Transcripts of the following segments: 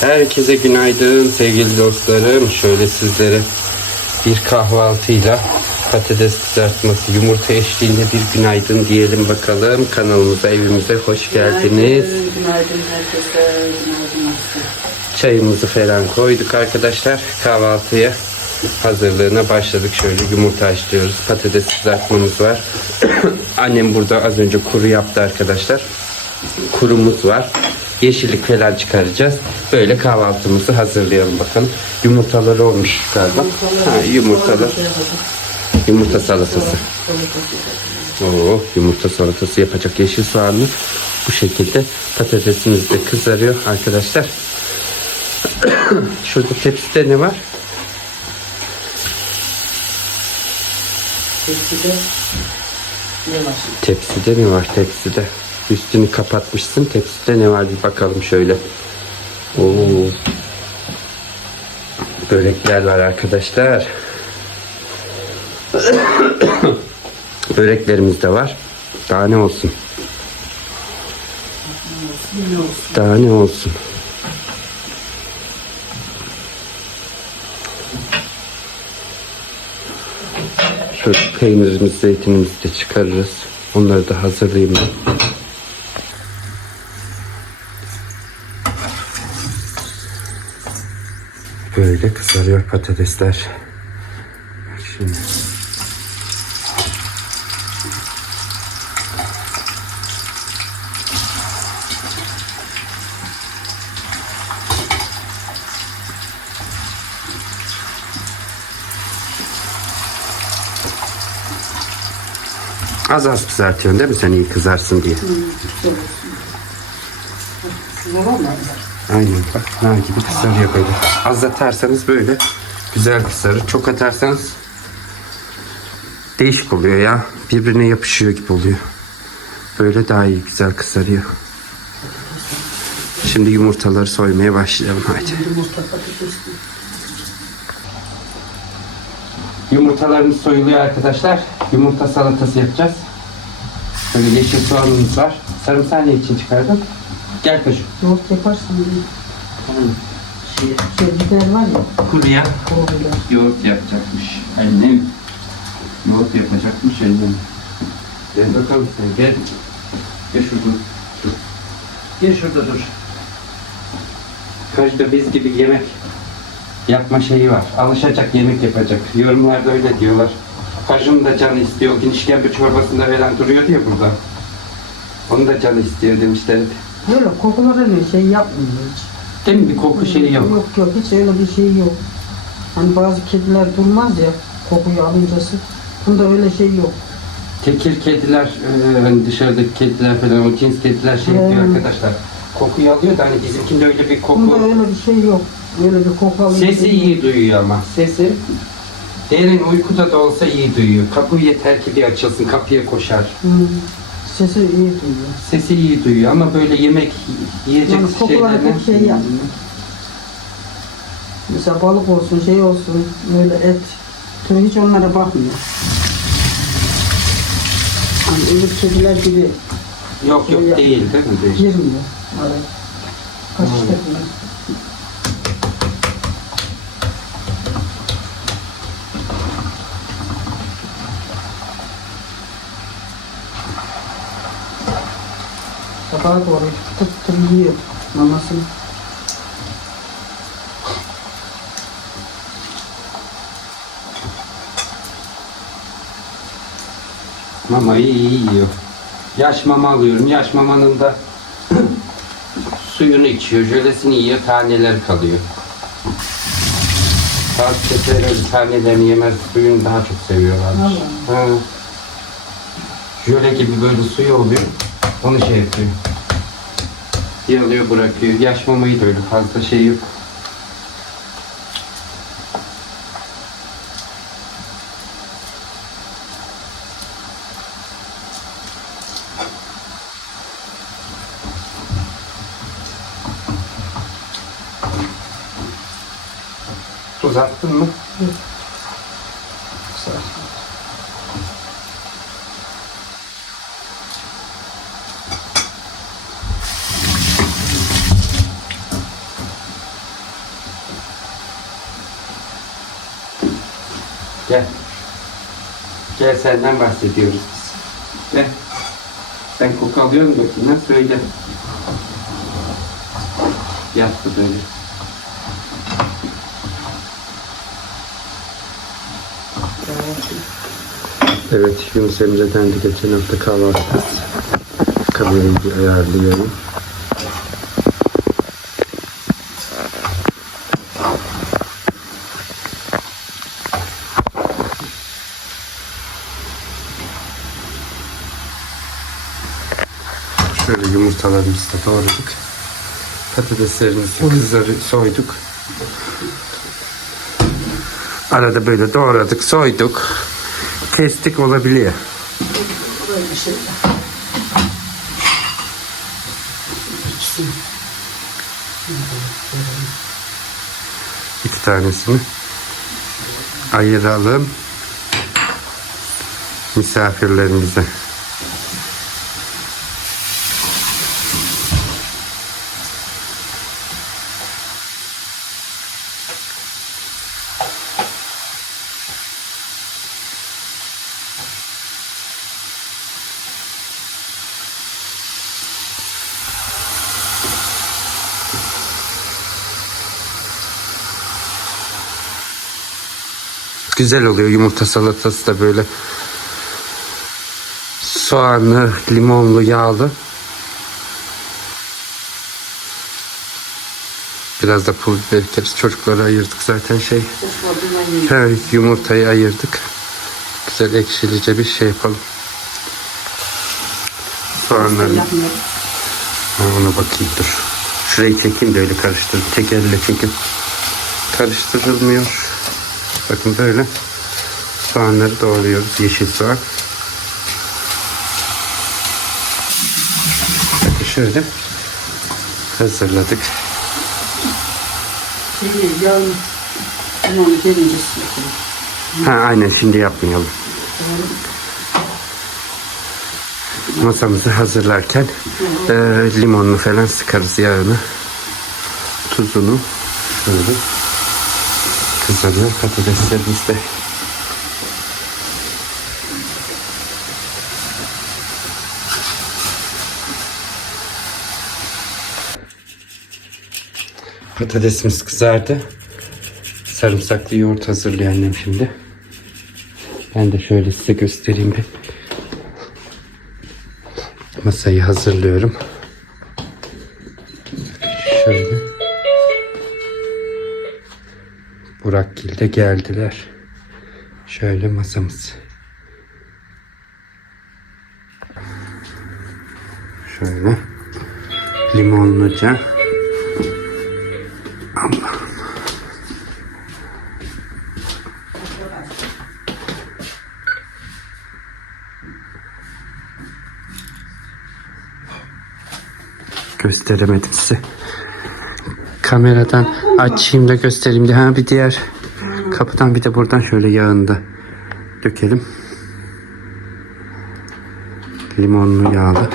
Herkese günaydın sevgili dostlarım. Şöyle sizlere bir kahvaltıyla patates kızartması, yumurta eşliğinde bir günaydın diyelim bakalım. Kanalımıza, evimize hoş geldiniz. Günaydın, günaydın herkese, günaydın. Çayımızı falan koyduk arkadaşlar. Kahvaltıya hazırlığına başladık. Şöyle yumurta açlıyoruz. Patates kızartmamız var. Annem burada az önce kuru yaptı arkadaşlar. Kurumuz var. Yeşillik falan çıkaracağız. Böyle kahvaltımızı hazırlayalım bakalım. Yumurtaları olmuş galiba. Ha, yumurtalar. Yumurta salatası. Oo, yumurta salatası yapacak yeşil soğanlı. Bu şekilde patatesimiz de kızarıyor arkadaşlar. Şurada tepside ne var? Tepside ne var? Tepside ne var tepside? Üstünü kapatmışsın. Tepside ne var bir bakalım şöyle. Oo. Börekler var arkadaşlar. Böreklerimiz de var. Daha ne olsun? Daha ne olsun? Şöyle peynirimiz, zeytinimizi de çıkarırız. Onları da hazırlayayım ben. Böyle kızarıyor patatesler. Bak şimdi. Az az kızartıyorsun değil mi sen iyi kızarsın diye. Güzel olsun. Var mı? Aynen bak nar gibi kızarıyor böyle. Az atarsanız böyle güzel kızarır. Çok atarsanız değişik oluyor ya. Birbirine yapışıyor gibi oluyor. Böyle daha iyi güzel kızarıyor. Şimdi yumurtaları soymaya başlayalım hadi. Yumurtalarımız soyuluyor arkadaşlar. Yumurta salatası yapacağız. Böyle yeşil soğanımız var. Sarımsağı ne için çıkardın? Gel koş. Yoğurt yaparsın. Şey, şey biber var ya, Kuruya o biber. yoğurt yapacakmış. Annem yoğurt yapacakmış annem. Gel bakalım sen gel. Gel şurada. Dur. Gel şurada dur. Kajda biz gibi yemek yapma şeyi var. Alışacak yemek yapacak. Yorumlarda öyle diyorlar. Kajın da canı istiyor. Gün işkembe çorbasında falan duruyordu ya burada. Onun da canı istiyor demişler. Böyle kokular öyle şey yapmıyor hiç. Değil mi? Bir koku şeyi yok. Yok yok hiç öyle bir şey yok. Hani bazı kediler durmaz ya kokuyu alıncası. Bunda öyle şey yok. Tekir kediler, e, hani dışarıdaki kediler falan, o cins kediler şey yapıyor Hmm. arkadaşlar. Kokuyu alıyor da hani bizimkinde öyle bir Bunda koku. öyle bir şey yok. Öyle bir koku alıyor. Sesi iyi duyuyor ama. Sesi derin uykuda da olsa iyi duyuyor. Kapı yeter ki bir açılsın, kapıya koşar. Hmm. Sesi iyi duyuyor. Sesi iyi duyuyor ama böyle yemek yiyecek Yani şeylerden... şey yapmıyor. Mesela balık olsun, şey olsun, böyle et. Tüy hiç onlara bakmıyor. Hani öbür kediler gibi Yok yok Şey değil değil mi? Değil. girmiyor. Araya. Kaçışta Sabaha doğru tık tık yiyor mamasını. Mamayı iyi yiyor. Yaş mama alıyorum. Yaş mamanın da suyunu içiyor, jölesini yiyor, taneler kalıyor. Bazı kediler öyle tanelerini yemez, suyunu daha çok seviyorlar. Jöle gibi böyle suyu oluyor, onu şey yapıyor. Yalıyor bırakıyor. Yaş mamayı da öyle fazla şey yok. Tuz attın mı? Güzel. Gel. Gel senden bahsediyoruz biz. Gel. Sen koku alıyor musun bakayım? Söyle. Yattı böyle. Evet, Yunus Emre'den de geçen hafta kahvaltımız. Kamerayı bir ayarlayalım. Şöyle yumurtalarımızı da doğradık. Patateslerimizi kızarı soyduk. Arada böyle doğradık, soyduk. Kestik olabiliyor. Böyle bir şey. İki tanesini ayıralım misafirlerimize. Güzel oluyor yumurta salatası da böyle soğanlı, limonlu, yağlı. Biraz da pul biber ekeriz. Çocuklara ayırdık zaten şey. Evet, yumurtayı ayırdık. Güzel ekşilice bir şey yapalım. Soğanları ona bakayım dur. Şurayı çekeyim de öyle karıştır. Tek elle çünkü karıştırılmıyor. Bakın böyle soğanları doğruyoruz. Yeşil soğan. Bakın şöyle hazırladık. Şeyi yağın onu gelince. Ha aynen şimdi yapmayalım. Masamızı hazırlarken e, limonlu falan sıkarız yağını. Tuzunu şöyle kızarıyor patateslerimiz de. Patatesimiz kızardı. Sarımsaklı yoğurt hazırlıyor annem şimdi. Ben de şöyle size göstereyim bir. Masayı hazırlıyorum. Burakgil de geldiler. Şöyle masamız. Şöyle. Limonluca. Allah. Gösteremedim size. Kameradan açayım da göstereyim de. Ha bir diğer kapıdan bir de buradan şöyle yağını da dökelim. Limonlu yağlı.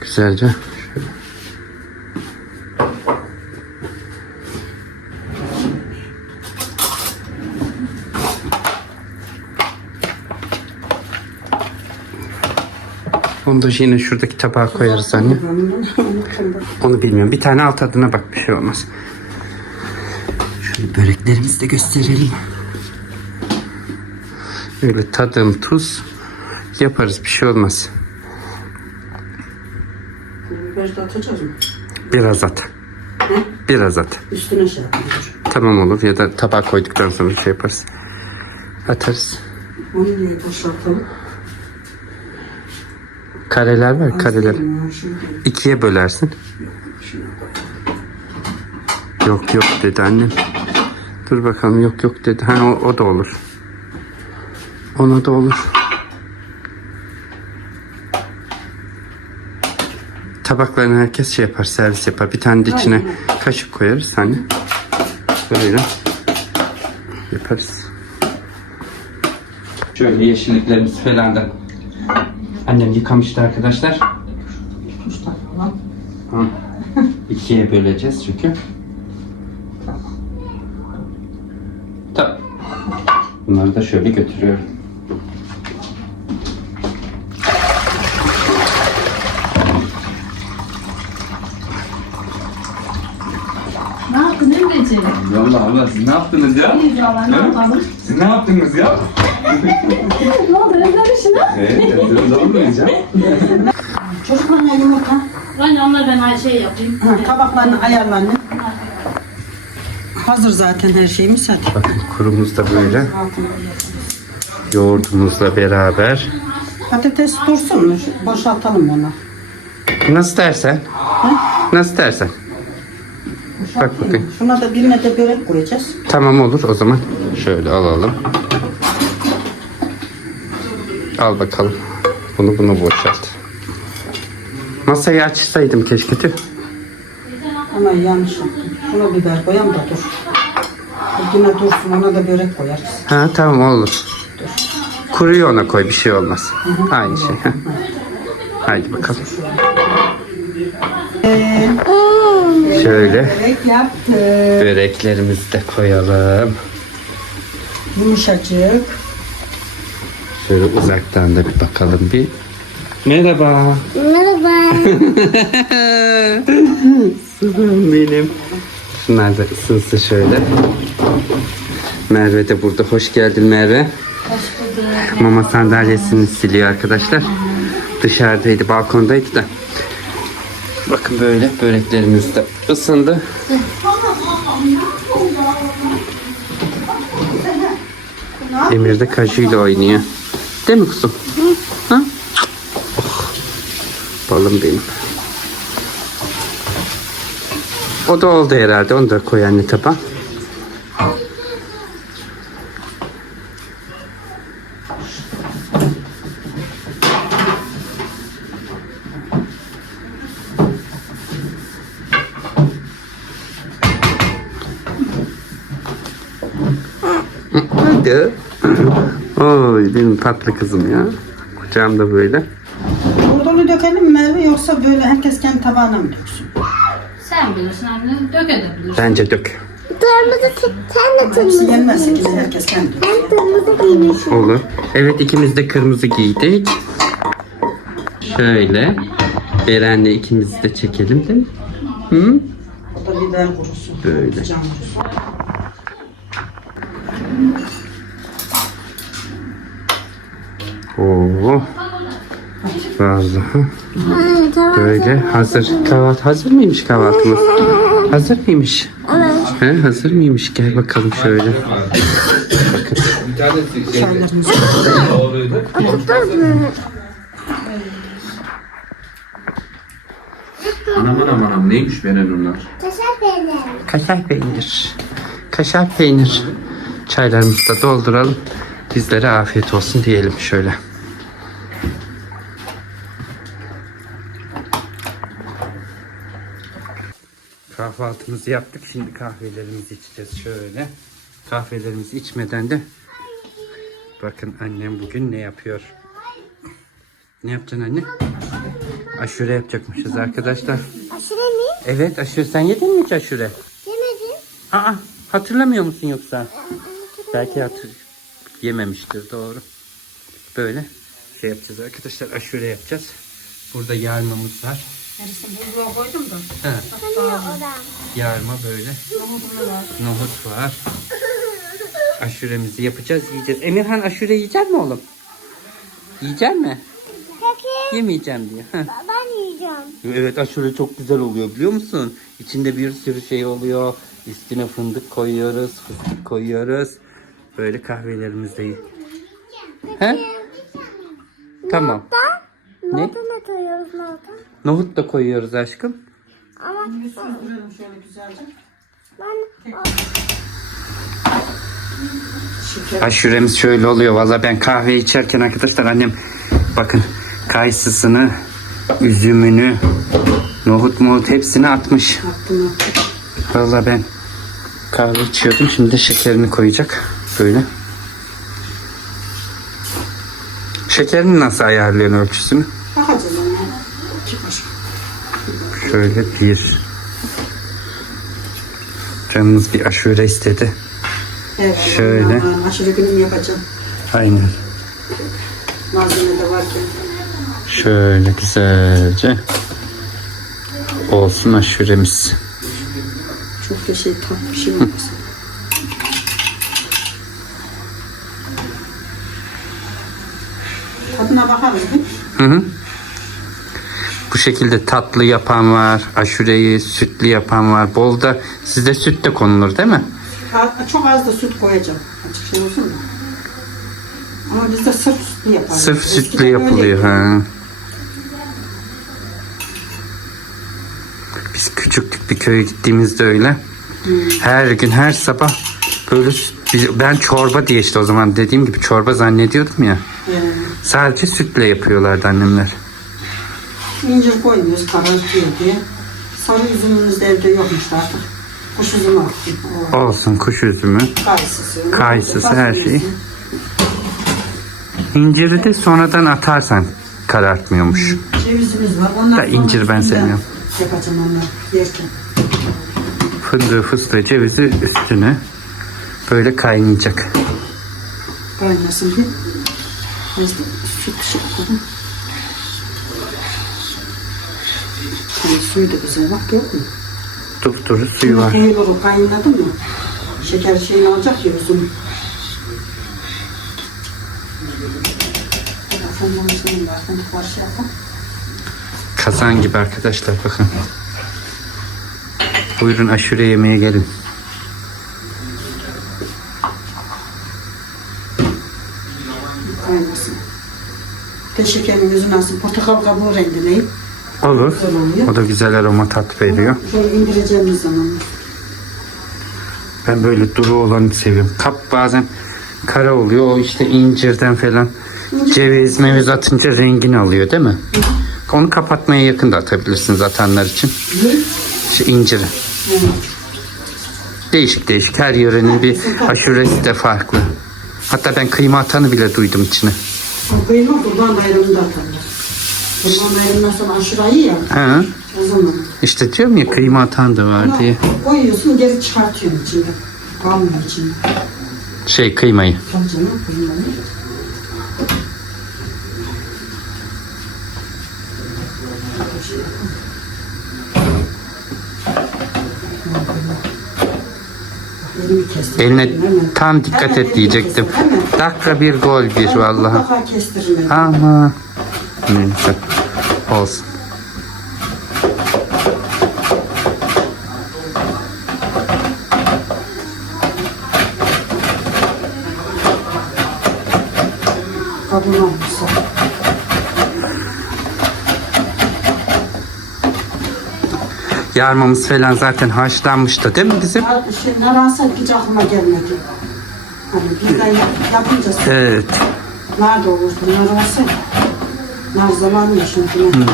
Güzelce. Şöyle. Onu da yine şuradaki tabağa koyarız anne. Onu bilmiyorum. Bir tane alt tadına bak bir şey olmaz. Şöyle böreklerimizi de gösterelim. Böyle tadım tuz yaparız bir şey olmaz. Biber de atacağız mı? Biraz at. Biraz at. Üstüne şey yapıyoruz. Tamam olur ya da tabağa koyduktan sonra şey yaparız. Atarız. Onu niye boşaltalım? Kareler var kareler. İkiye bölersin. Yok yok dedi annem. Dur bakalım yok yok dedi. Ha o, o da olur. Ona da olur. Tabaklarını herkes şey yapar, servis yapar. Bir tane de içine kaşık koyarız hani. Böyle yaparız. Şöyle yeşilliklerimiz falan da annem yıkamıştı arkadaşlar. Tuzla falan. Hı. İkiye böleceğiz çünkü. Tamam. Bunlar Onları da şöyle götürüyorum. Ne yaptın Emre'ciğim? Allah Allah siz ne yaptınız ya? İyiyiz valla ne yapalım? Siz ne yaptınız ya? ne oldu özlemişsin Evet, yaptınız olur muyuz ya? Çocuklarına yumurta. Anne onları ben her şey yapayım. Ha, tabaklarını ayarlarını. Hazır zaten her şeyimiz hadi. Bakın kurumuz da böyle. Yoğurdumuzla beraber. Patates dursun mu? Boşaltalım onu. Nasıl dersen. Nasıl dersen. Bak bakayım. Şuna da birine de börek koyacağız. Tamam olur o zaman. Şöyle alalım. Al bakalım. Bunu bunu boşalt. Masayı açsaydım keşke. Ama yanlış yaptım. Şuna biber koyalım da dur. Yine dursun ona da börek koyarız. Ha tamam olur. Kuruyu ona koy bir şey olmaz. Aynı şey. ha. Haydi bakalım. Şöyle Börek yaptık. böreklerimizi de koyalım. Yumuşacık. Şöyle uzaktan da bir bakalım bir. Merhaba. Merhaba. Sıvım benim. Şunlar da ısınsın şöyle. Merve de burada. Hoş geldin Merve. Mama sandalyesini siliyor arkadaşlar. Dışarıdaydı, balkondaydı da. Bakın böyle böreklerimiz de ısındı. Emir de kajıyla oynuyor. Değil mi kuzum? Ha? Oh, balım benim. O da oldu herhalde. Onu da koy anne tabağa. Hadi. Oy benim tatlı kızım ya. Kucağımda böyle. Yoğurdunu dökelim mi Merve yoksa böyle herkes kendi tabağına mı döksün? Sen bilirsin anne. Dökebilirsin. Bence dök. Kırmızı t- sen de Hepsi kırmızı. gelmezse yine herkes kendi. Ben kırmızı giymişim. Olur. Evet ikimiz de kırmızı giydik. Şöyle. Beren'le ikimizi de çekelim değil mi? Hı? O da biber kurusu. Böyle. Can kurusu. Oo. Ay, tamam. Böyle hazır. Kahvaltı hazır mıymış kahvaltımız? Hazır mıymış? Evet. He, hazır mıymış? Gel bakalım şöyle. Doğruydu. Anam anam anam neymiş Beren onlar? Teşekkür ederim. Kaşar peynir. Kaşar peynir. Çaylarımızı da dolduralım. Bizlere afiyet olsun diyelim şöyle. Kahvaltımızı yaptık. Şimdi kahvelerimizi içeceğiz şöyle. Kahvelerimizi içmeden de bakın annem bugün ne yapıyor. Ne yapacaksın anne? Aşure yapacakmışız arkadaşlar. Aşırı ne? Evet aşure. Sen yedin mi hiç aşure? Yemedim. Aa, hatırlamıyor musun yoksa? Belki hatır yememiştir doğru. Böyle şey yapacağız arkadaşlar aşure yapacağız. Burada yarmamız var. Neresini buzluğa koydum da. He, yarma böyle. Nohut var. Aşuremizi yapacağız yiyeceğiz. Emirhan aşure yiyecek mi oğlum? Yiyecek mi? Peki Yemeyeceğim diyor. Heh. ben yiyeceğim. Evet aşure çok güzel oluyor biliyor musun? İçinde bir sürü şey oluyor. Üstüne fındık koyuyoruz, fıstık koyuyoruz. Böyle kahvelerimizi He? Tamam. Ne? Nohut'a koyuyoruz nohut'a? Nohut da koyuyoruz aşkım. Ama Süzdürelim şöyle güzelce. ben Aşuremiz şöyle oluyor. Valla ben kahve içerken arkadaşlar annem bakın kayısısını, üzümünü, nohut muhut hepsini atmış. Valla ben kahve içiyordum. Şimdi de şekerini koyacak. Böyle. Şekerini nasıl ayarlıyorsun ölçüsünü? Bakacağız ona. Çıkmış. Şöyle bir. Canımız bir aşure istedi. Evet, Şöyle. aman, Aşırı günüm yapacağım. Aynen. Malzeme de varken. Şöyle güzelce olsun aşuremiz. Çok da şey tam bir şey olmasın. Tadına bakarız bir. Hı hı. Şekilde tatlı yapan var, aşureyi sütlü yapan var. Bol da sizde süt de konulur değil mi? Ha- Çok az da süt koyacağım. Açık şey olsun da. Ama bizde sırf sütlü yaparız. Sırf Eskiden sütlü yapılıyor. Ha. Biz küçüklük bir köye gittiğimizde öyle. Her gün her sabah böyle ben çorba diye işte o zaman dediğim gibi çorba zannediyordum ya. Yani Sadece sütle yapıyorlardı annemler. İncir koymuyoruz karantiyor diye. Sarı üzümümüz de evde yokmuş artık. Kuş üzümü attım. O Olsun kuş üzümü. Kayısısı. Kayısısı, her şeyi. İnciri de sonradan atarsan karartmıyormuş. Cevizimiz var. Onlar Da incir ben sevmiyorum. Yapacağım onları yerken. Fındığı, fıstığı, cevizi üstüne böyle kaynayacak. Kaynasın bir. Biz de süt şey yapalım. Hani suyu da güzel bak yok mu? Dupduru suyu var. Koyulur o kaynadı mı? Şeker şeyin olacak ya uzun. Kazan gibi arkadaşlar bakın. Buyurun aşure yemeye gelin. Kaynasın. De şekerin alsın. Portakal kabuğu rendeleyip. Olur. O da güzel aroma tat veriyor. Şöyle indireceğimiz zaman. Ben böyle duru olanı seviyorum. Kap bazen kara oluyor. O işte incirden falan ceviz meviz atınca rengini alıyor değil mi? Onu kapatmaya yakın da atabilirsiniz atanlar için. Şu inciri. Değişik değişik. Her yörenin bir aşuresi de farklı. Hatta ben kıyma atanı bile duydum içine. Kıyma kurban bayramında atarlar. Bayramından sonra aşurayı ya. Ha, O zaman. işte diyorum ya kıyma atan da var diye. Koyuyorsun geri çıkartıyorsun içinde. Kalmıyor içinde. Şey kıymayı. Tabii canım kıymayı. Eline tam dikkat et diyecektim. Dakika bir gol bir Ben vallahi. Ama neyse olsun. Kabul olmuşsa. Yarmamız falan zaten haşlanmıştı değil mi bizim? Ya şey, narasa hiç aklıma gelmedi. Hani birden yap, yapınca Evet. nerede olurdu narasa? Nar zamanı ya şimdi. ne?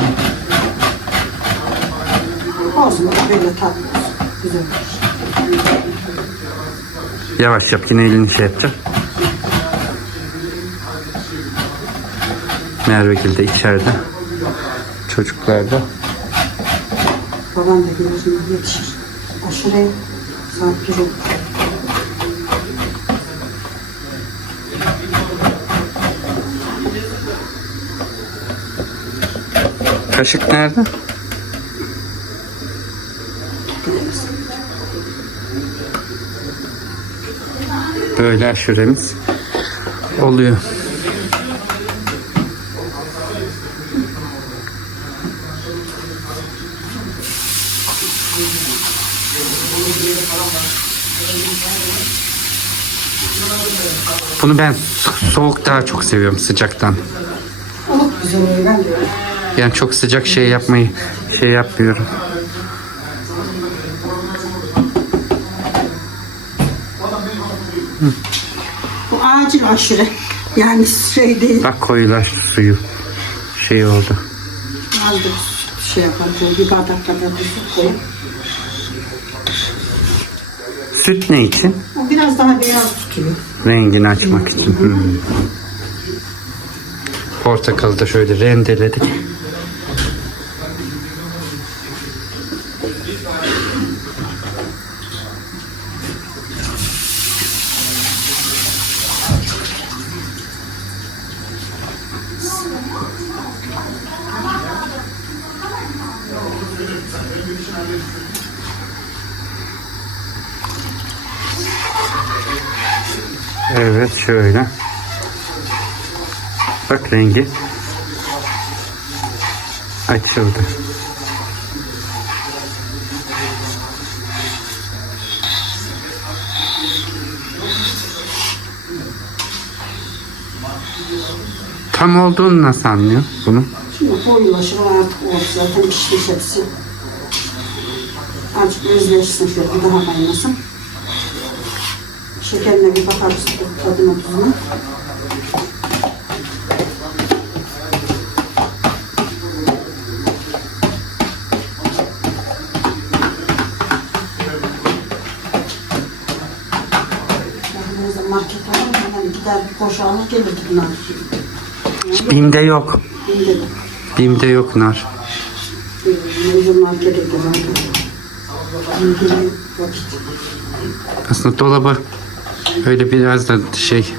Olsun böyle tatlı. Güzel olur. Yavaş yap yine elini şey yapacak. Merve Gül de içeride. Çocuklar da. Baban da gelir yetişir. Aşure saat bir Kaşık nerede? Böyle aşuremiz oluyor. Bunu ben so- soğuk daha çok seviyorum sıcaktan. Olur güzel ben de. Yani çok sıcak şey yapmayı şey yapmıyorum. Bu acil aşure. Yani şey değil. Bak koyulaştı suyu. Şey oldu. Azdır şey yapalım. Bir bardak kadar da su koyup. Süt ne için? O biraz daha beyaz tutuyor. Rengini açmak için. Hmm. Portakalı da şöyle rendeledik. Evet şöyle. Bak rengi. Açıldı. Tam olduğunu nasıl anlıyor bunu? Şimdi koyulaşır artık oldu zaten pişmiş hepsi. Azıcık özleşsin şöyle daha kaynasın. Şekerine bir bakarız tadına tuzuna. Market var hemen gider bir koşu alır gelir bunlar. Bim'de yok. Şimdi de. Bim'de yok nar. Markete gidelim. Aslında dolaba öyle biraz da şey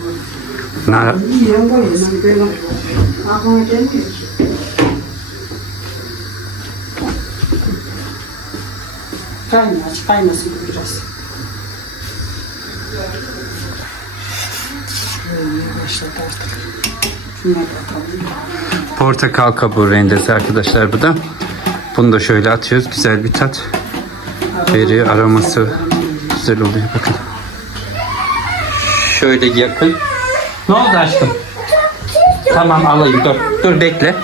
nar aç kaynasın biraz. Başladı artık. Şunları portakal kabuğu rendesi arkadaşlar bu da. Bunu da şöyle atıyoruz. Güzel bir tat veriyor. Aroması güzel oluyor. Bakın. Şöyle yakın. Ne oldu aşkım? Tamam alayım dur. Dur bekle.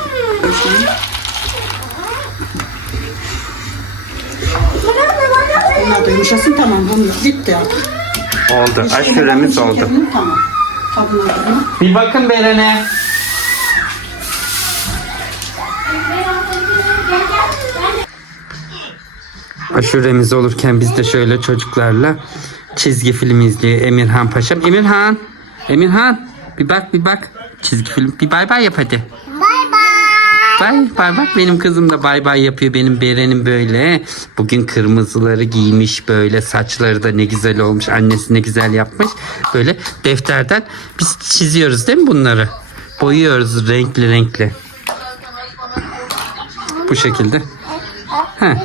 Bunlar da yumuşasın tamam. Bunu bitti artık. Oldu. Şekerini, Aşuremiz oldu. şekerini, Tamam. Bir bakın Beren'e. Aşuremiz olurken biz de şöyle çocuklarla çizgi film izliyor Emirhan Paşam. Emirhan, Emirhan bir bak bir bak. Çizgi film bir bay bay yap hadi. Bay bay. Bak benim kızım da bay bay yapıyor benim Beren'im böyle. Bugün kırmızıları giymiş böyle saçları da ne güzel olmuş annesi ne güzel yapmış. Böyle defterden biz çiziyoruz değil mi bunları? Boyuyoruz renkli renkli. Bu şekilde. Bir,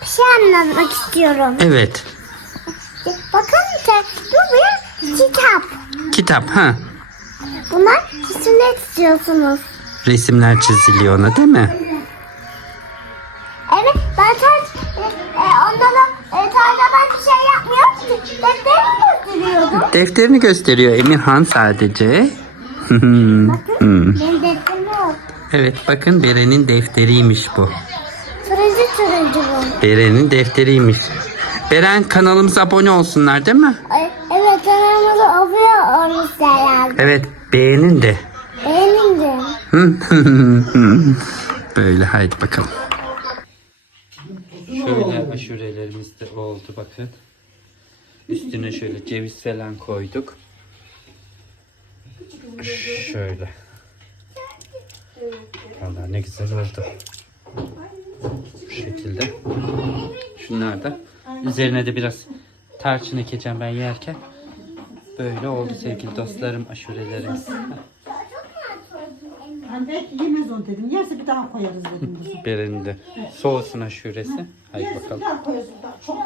bir şey anlatmak istiyorum. Evet. Bakın işte bu bir kitap. Kitap ha. Bunlar kesinlikle istiyorsunuz. Resimler çiziliyor ona değil mi? Evet zaten e, e, onda da e, tarla ben bir şey yapmıyorum ki. Defterimi gösteriyordum. Defterini gösteriyor Emirhan sadece. Bakın benim defterim yok. evet bakın Beren'in defteriymiş bu. Turuncu turuncu bu. Beren'in defteriymiş. Beren kanalımıza abone olsunlar değil mi? Evet kanalımıza abone olmuşlar. Evet beğenin de. Beğendim. Böyle haydi bakalım. Şöyle aşurelerimiz de oldu bakın. Üstüne şöyle ceviz falan koyduk. Şöyle. Vallahi ne güzel oldu. Bu şekilde. Şunlar da. Üzerine de biraz tarçın ekeceğim ben yerken. Böyle oldu sevgili dostlarım aşurelerimiz. Ben belki yemez onu dedim. Yerse bir daha koyarız dedim. Beren'in de soğusun aşuresi. Haydi bakalım. Bir daha koyarız. Çok